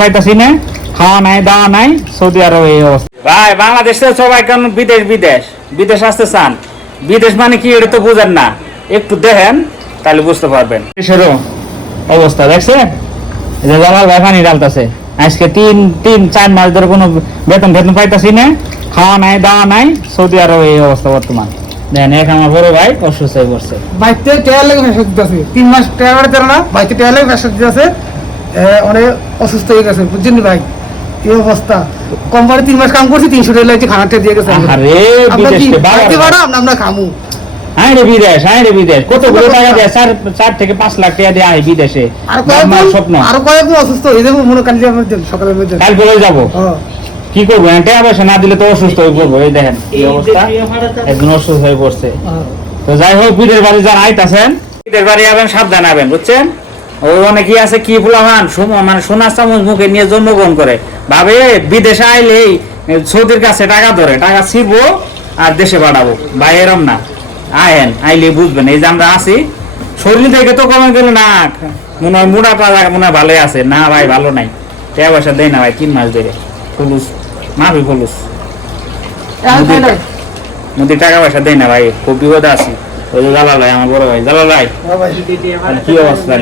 পাইতাছি না, খাওয়া নাই দাওয়া নাই, সৌদি আরব এই অবস্থা। ভাই বাংলাদেশে সবাই কেন বিদেশ বিদেশ বিদেশ আসতে চান, বিদেশ মানে কি এটা তো বুঝেন না, একটু দেখেন তাহলে বুঝতে পারবেন। দেশেরও অবস্থা দেখছেন, এই যে জালাল ভাই পানি ডালতেছে, আজকে 3-4 মাস ধরে কোনো বেতন ফেতন পাইতাছি না, খাওয়া নাই দাওয়া নাই, সৌদি আরব এই অবস্থা বর্তমান। দেখেন এক আমার বড় ভাই অসুস্থ হয়ে পড়ছে, বাইতে টেয়ার লেগে ফেসে দিতেছে 3 মাস টেয়ার দেন না, বাইতে টেয়ার লেগে ফেসে দিতেছে, অনেক অসুস্থ হয়ে গেছে বুঝছেন ভাই। এই অবস্থা কোম্পানি 3 মাস কাম করছি 300 টাকা লাগছে, খানাটা দিয়ে গেছে। আরে বিদেশে বাইতে বাড়াম না আমরা খামু, আয় রে বিদেশ কতগুলো টাকা দেয়, 4 থেকে 5 লাখ টাকা দিয়ে আয় বিদেশে। স্বপ্ন আরো কয়েকদিন অসুস্থ হয়ে যাবো মনে কাল সকালের মধ্যে কাল বলে যাবো, কি করবো টাকা পয়সা না দিলে তো অসুস্থ হয়ে পড়বো। এই দেখেন এই অবস্থা, একজন অসুস্থ হয়ে পড়ছে। তো যাই হোক বিদেশ বাড়ি যারা আইতাছেন, বিদেশ বাড়ি যাবেন সাবধান হবেন বুঝছেন। ওই অনেকে আছে কি ফুলামান মানে সোনার চামচ মুখে নিয়ে জন্মগ্রহণ করে, ভাবে বিদেশে আইলেই সৌদির কাছে টাকা ধরে, টাকা ছিপবো আর দেশে পাঠাবো। ভাই এরম না, আইলে বুঝবেন। এই যে আমরা আছি শরীর থেকে তো কমে গেলে না, মনে হয় মোটা পাওয়া মনে হয় ভালোই আছে না, ভাই ভালো নাই, টাকা পয়সা দেয় না ভাই 3 মাস ধরে, ফুলুস মাফি ফুলুস মোদি টাকা পয়সা দেয় না ভাই, খুব বিপদে আছি। ওই যে জালাল ভাই আমার বড় ভাই, জালাল ভাই কি অবস্থা,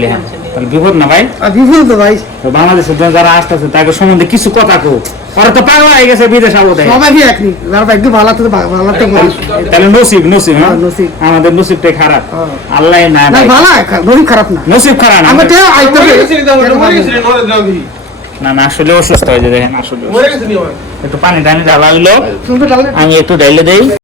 তাহলে বিপদ না ভাই। বিপুল তো ভাই বাংলাদেশের যারা আসতেছে তাদের সম্বন্ধে কিছু কথা কো, ওরা তো পাগল হয়ে গেছে বিদেশ আবহাওয়া, সবাই একনি যারা একটু ভালো তো ভালো তো তাহলে নসিব হ্যাঁ নসিব, আমাদের নসিবটাই খারাপ, আল্লাহ না না ভালো নসিব খারাপ না, নসিব খারাপ না, আমরা তো আইতে না না আসলে অসুস্থ হয়ে যায়। দেখেন আসলে একটু পানি টানি ঢালা হইলো, আমি একটু ঢেলে দেই।